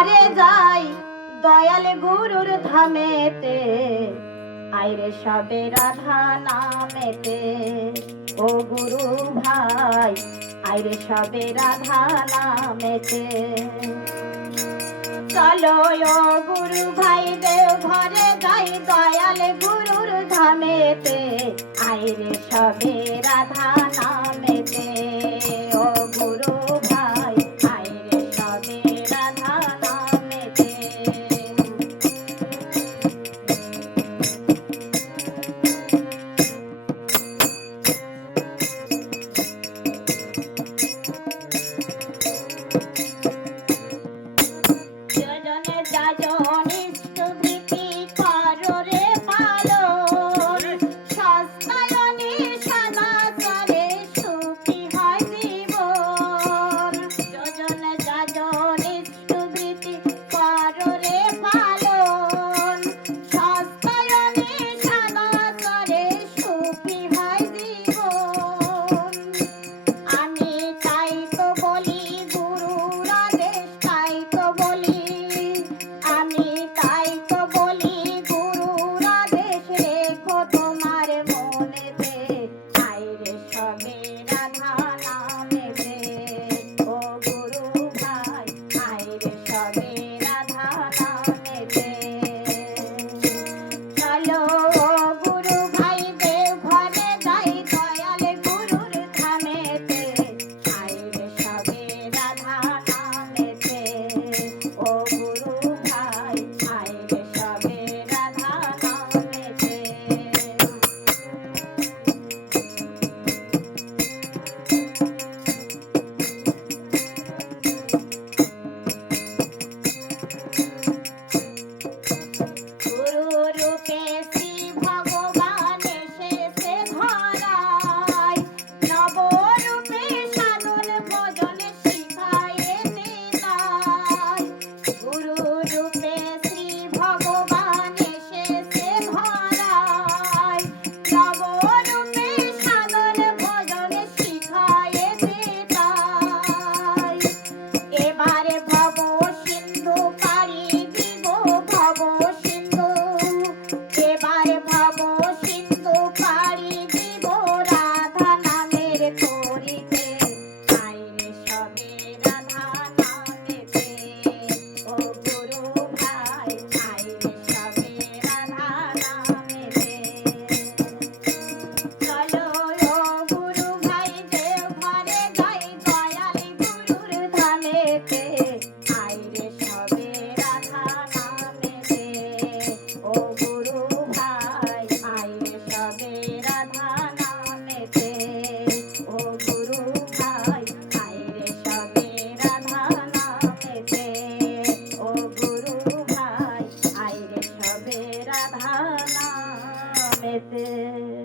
ঘরে যাই দয়াল গুরুর ধামেতে, আইরে সবে রাধা নামেতে। ও গুরু ভাই আইরে সবে রাধা নামেতে। চলো ও গুরু ভাই দেও ঘরে যাই দয়াল গুরুর ধামেতে, আইরে সবে রাধা নামেতে। ও গুরু ভাই আইরে সবে রাধা নামেতে। রাধা নামেতে। ও গুরু ভাই আইরে সবে